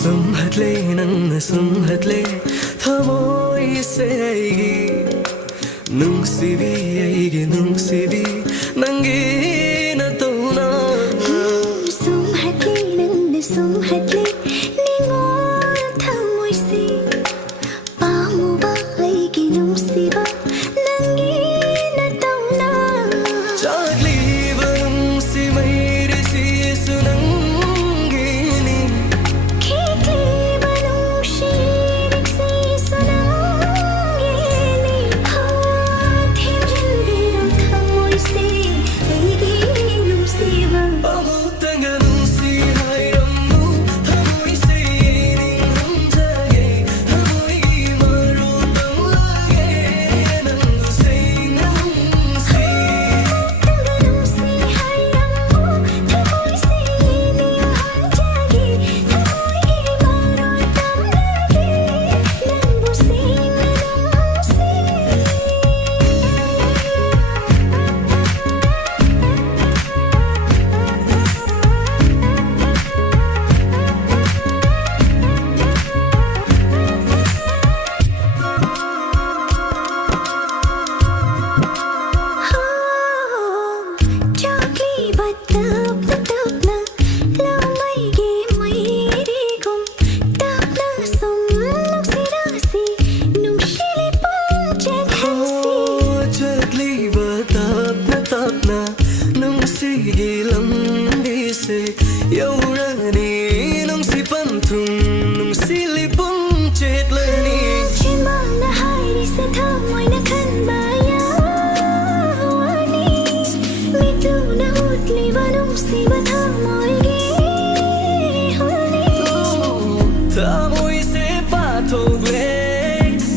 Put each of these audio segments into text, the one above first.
ಸುಮ್ಹತ್ಲೆ ನನ್ನ ಸುಮ್ಹತ್ಲೆ ಥಮೋಯಿಸೆ ಐಗಿ ನುಂಗ್ಸಿವಿ ಐಗೆ ನುಂಗ್ಸಿವಿ ನಂಗೇನ ತೌನ ಸುಮ್ಹತ್ಲೆ ನನ್ನ ಸುಮ್ಹತ್ಲೆ ನಿಂಗೋಳ ಥಮೋಯಿಸೆ ಪಾಮುವ ಐಗೆ ನುಂಗ್ಸಿವ ನಂಗೇನ ತೌನ ಚಾಗ್ಲೀವ ನುಂಗ್ಸಿ ಮೈರಿಸಿ ಸುನಂಗೇನಿ Yaurani nung si panthum nung si lipun chết lani trên mang na hai đi sẽ thơ môi na khăn baya wani mi tu na hút li ba nung si ba thơ môi gi honi thơ môi sẽ ba thâu gle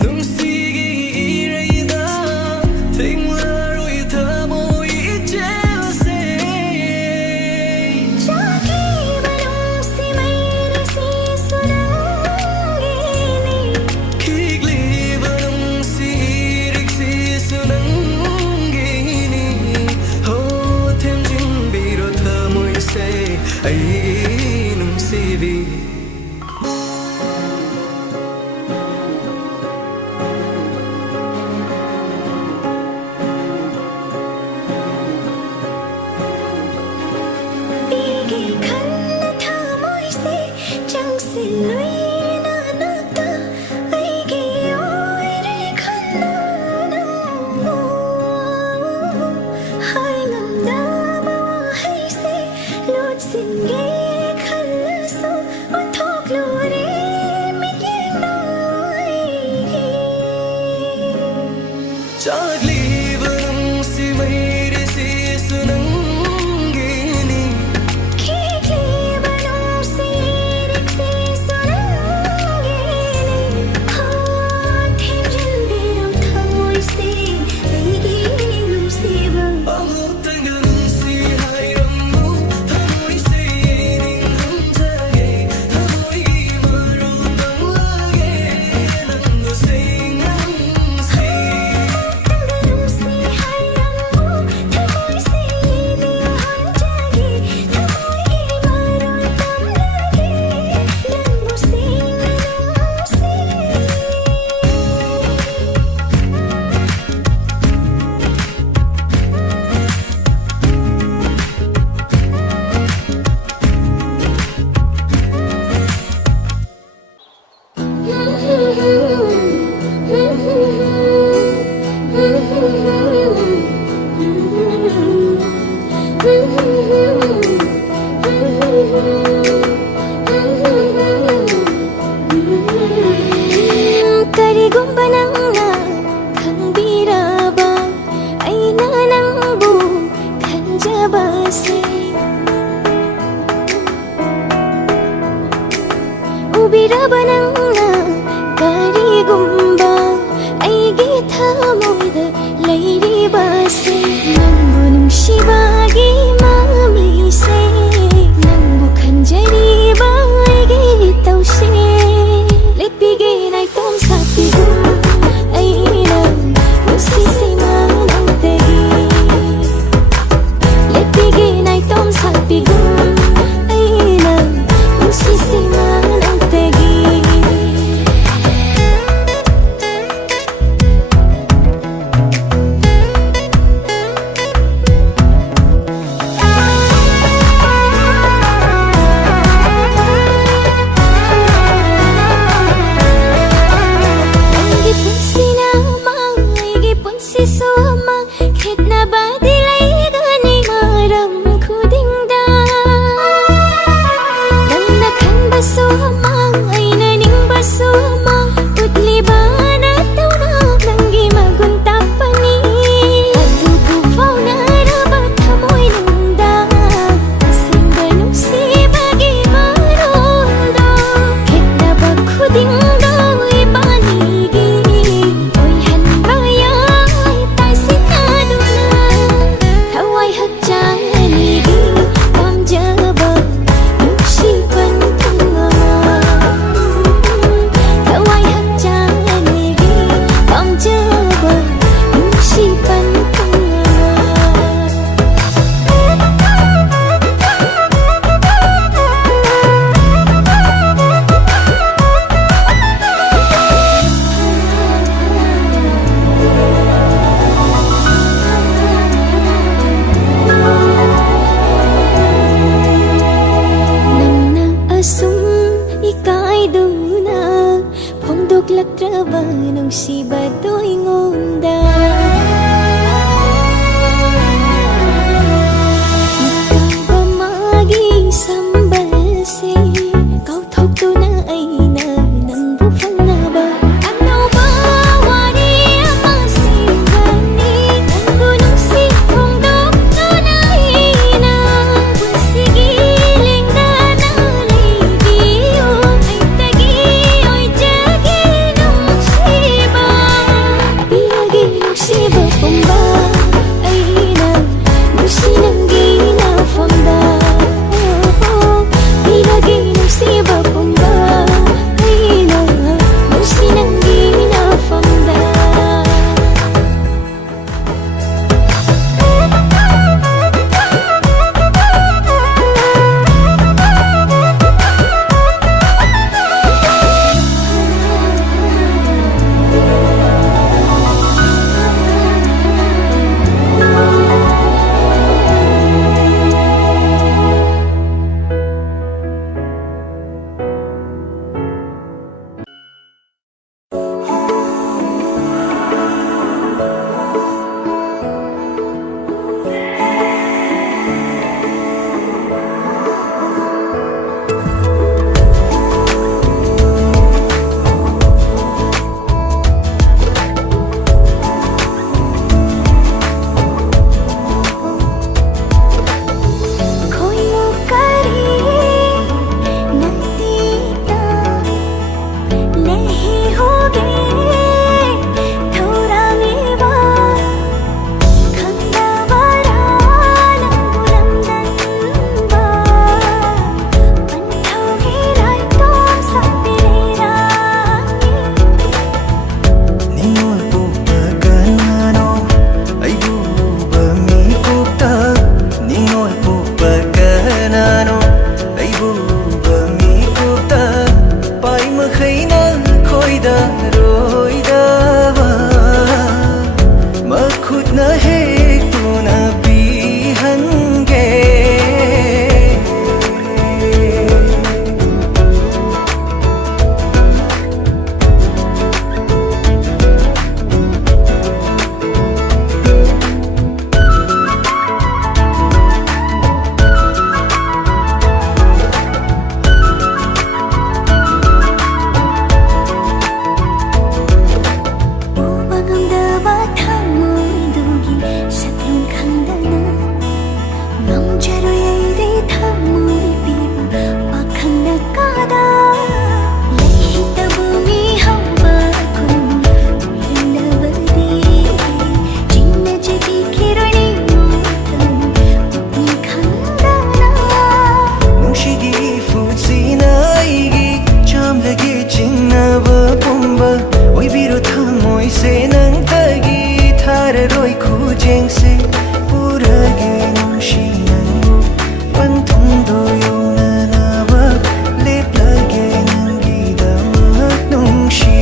nung si gi rây da thinh la rồi thơ môi treo se ai nung si vi bigi khăn na tha môi se chẳng xin lui na na ta ai gi oi re khăn na nang mo hai ngam da ba hai se lột xin ghé khăn la so ôn thok lu re mi yên nói chagli vanung si mai re si sunang Ubirabanang na karigumba ay githa mo'y suama kahit na ba dilay gani maram khudingda Dangdakan ba suamang ay naning ba suamang Utli ba na tawag nang gimagunta pa ni Pagtutupaw na rabat hamoy nungda Asin ba nung si bagi maroldo Kahit na ba khudingda ay panigi Oy hanbayay tasin na duna Thawai hakjang nigi pamjaba Nung si pantanga Thawai hakjang nigi pamjaba Nung si pantanga Nang naasum ika'y duna Pangduklak traba nung si bato'y ngonda Ikaw ba magisambal si Kau thok to na ay na nang bufang na ba Ano ba wari ang masingani Nang gunong si pangdok to na ina Sigiling na naligiyo Ay tagiyo'y jagi nung siba Pinagi nung siba pamba Ay na nung sinanggi na fanda Pinagi nung siba pamba Ay na nung sinanggi na fanda कोई मुकरी नतीना नहीं होगे थोड़ा मेवा खंदा वारा लंबुलंदन बा पंथोगे राय तो सपेरा Ningon po pagkanano ay buba mi kupta Ningon po pagkanano ay buba mi kupta Pai makhay na ko'y daroy dawa Makhut na hek tu na bihan ge Ubang dapat hamoy dugi satlong kandana Ngam jaroy ay di thamoy bibu pakhang nakada Lahita bumi hamba kun uyan labadi Jinna jagi kirani mutam upni khandana Nungshigi futsinaygi chamlagi chinnaba pumba Oy biro thamoy se nang tagi thararoi khujeng se purage nungshi nangu panthung doyo nanaba leplage nangi damak nungshi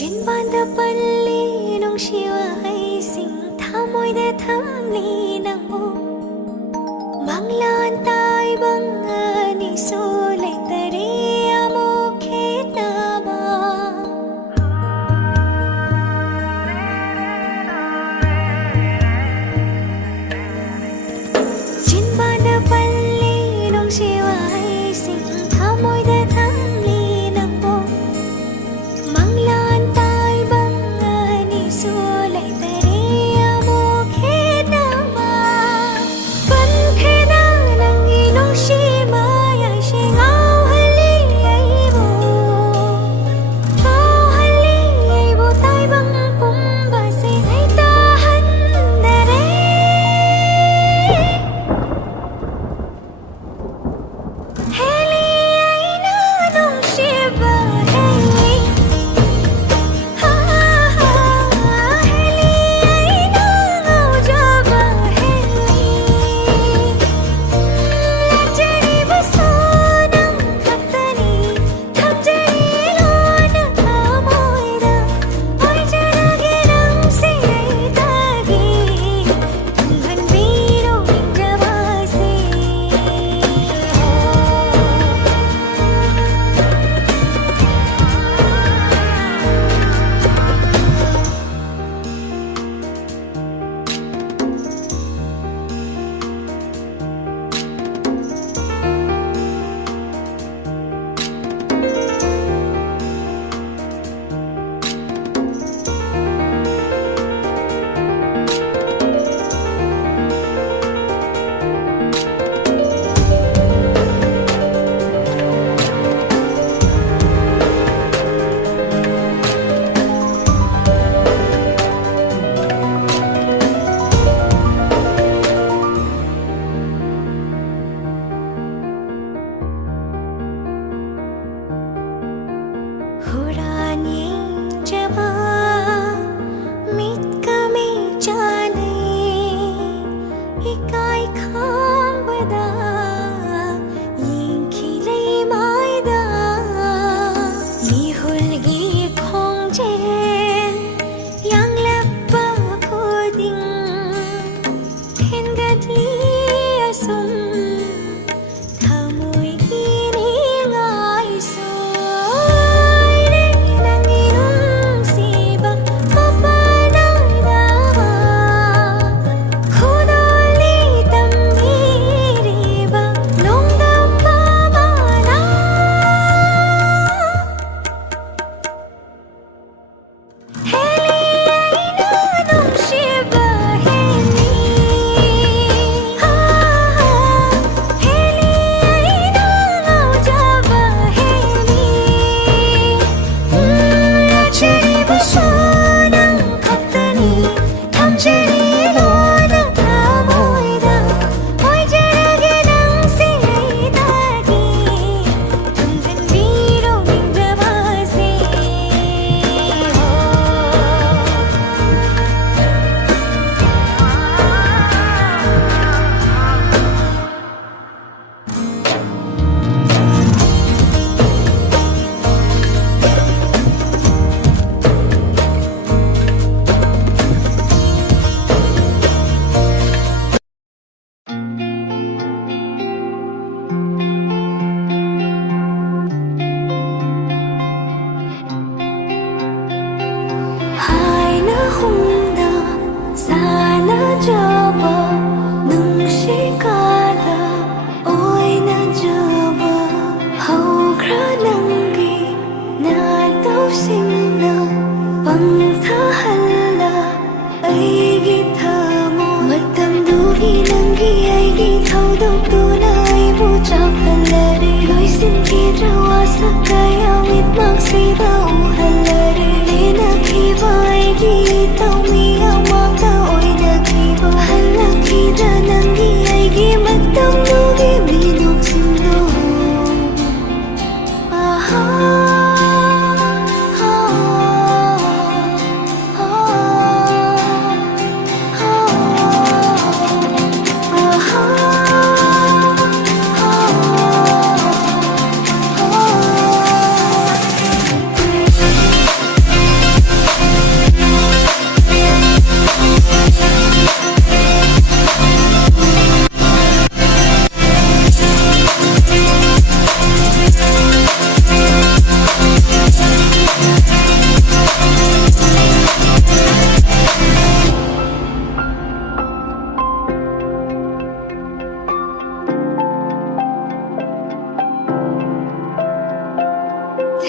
진반다빨리 농시와의 싱타모이데 탐리 낭보 Manglan tay bang ani solay tariya mo kitaba Jinbana palli nong siway sing thamoy de thamli nang po Manglan tay bang ani solay tariya mo kitaba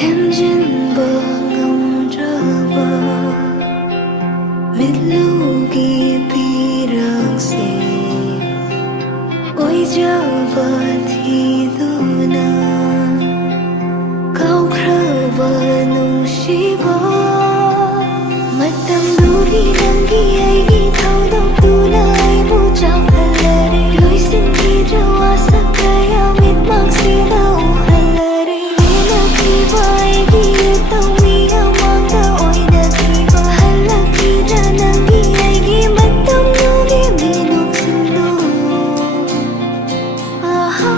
ꯍꯦꯟꯖꯤꯟꯕ ꯉꯝꯗ꯭ꯔꯕ ꯃꯤꯠꯂꯨꯒꯤ ꯄꯤꯔꯛꯁꯦ ꯑꯣꯏꯖꯕ ꯊꯤꯗꯨꯅ ꯀꯥꯎꯈ꯭ꯔꯕ ꯅꯨꯡꯁꯤꯕ ꯃꯇꯝꯗꯨꯒꯤ ꯅꯪꯒꯤ ꯑꯩꯒꯤ ꯊꯧꯗꯣꯛꯇꯨꯅ ꯑꯩꯕꯨ ꯆꯥꯎꯍꯜꯂꯔꯦ ꯂꯣꯏꯁꯤꯟꯈꯤꯗ꯭ꯔ ꯋꯥꯁꯛ ꯀꯌꯥ ꯃꯤꯠꯃꯛꯁꯤꯗ ꯎꯍꯜꯂꯔꯦ ꯂꯦꯟꯅꯈꯤꯕ ꯑꯩꯒꯤ ꯏꯇꯧ ꯃꯤꯌꯥꯝꯃꯥꯡꯗ ꯑꯣꯏꯅꯈꯤꯕ ꯍꯜꯂꯛꯈꯤꯗ꯭ꯔ ꯅꯪꯒꯤ ꯑꯩꯒꯤ ꯃꯇꯝꯗꯨꯒꯤ ꯃꯤꯅꯣꯛꯁꯤꯡꯗꯨ 아하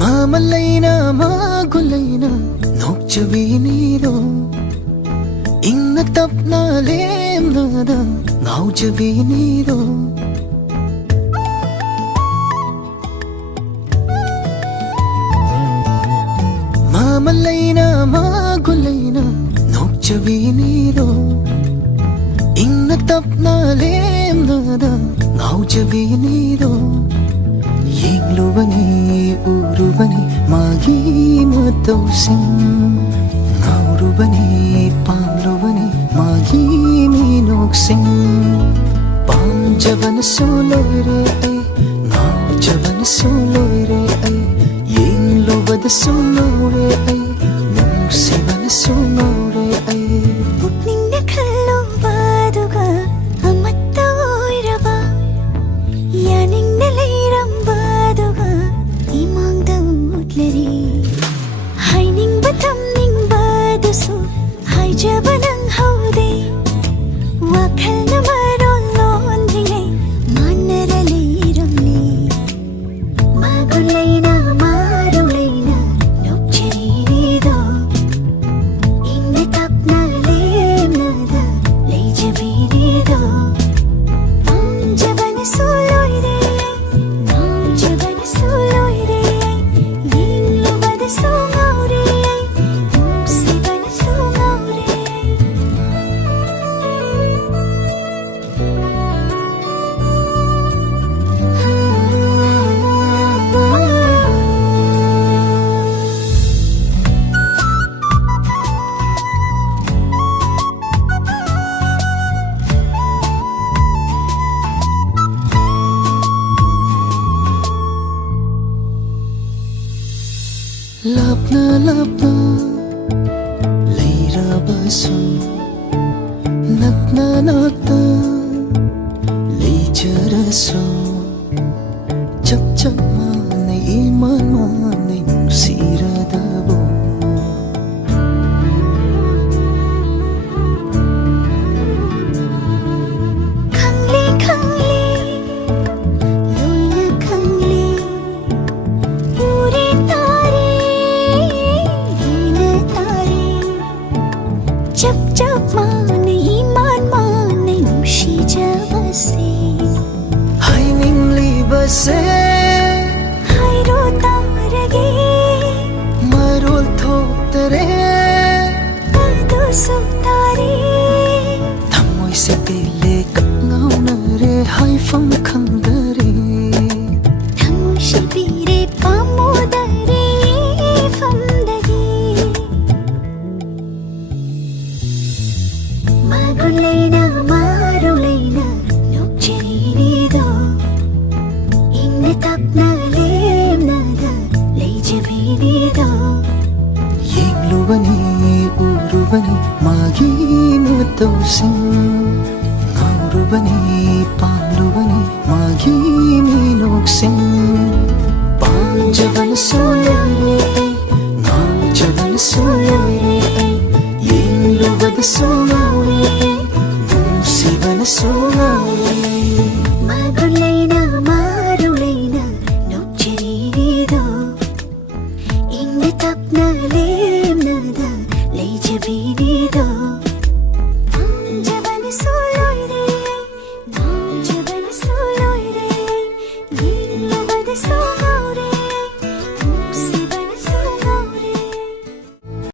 Mamalay na magulay na nokjabiniro Ingatap na lem na da naujabiniro Mamalay na magulay na nokjabiniro Ingatap na lem na da naujabiniro Yenglubani urubani magi matawsing Naurubani pamlubani magi minoksing Pamjaban suloire ay Naujaban suloire ay Yenglubad suloire ay Nungsiban suloire ay Putning nakalubbaduga amatta oiraba Yaning nalairambaduga imangda utlari Hainingba tamningbadusu haijabanang haude Wakhal na marolondringai manaralairamni Magulay na marulay na manakta leijaraso chap chap manay iman manay nungsiradabo khangli khangli loina khangli puri tare dil tare chap chap mane iman mane nushi jabase hay ningli base hay ro tarage marul thotare do sutare thamoi se pele kakngau re hay fam khangdare thangshi pire pamodare famdagi magulaina marulaina nokcherido inne tapna lemnada leijabinido yenglubani urubani magi matosing ngaurubani pamlubani magi minoksing panjaban solare ngaujaban solare yenglubad solare nungsiban solare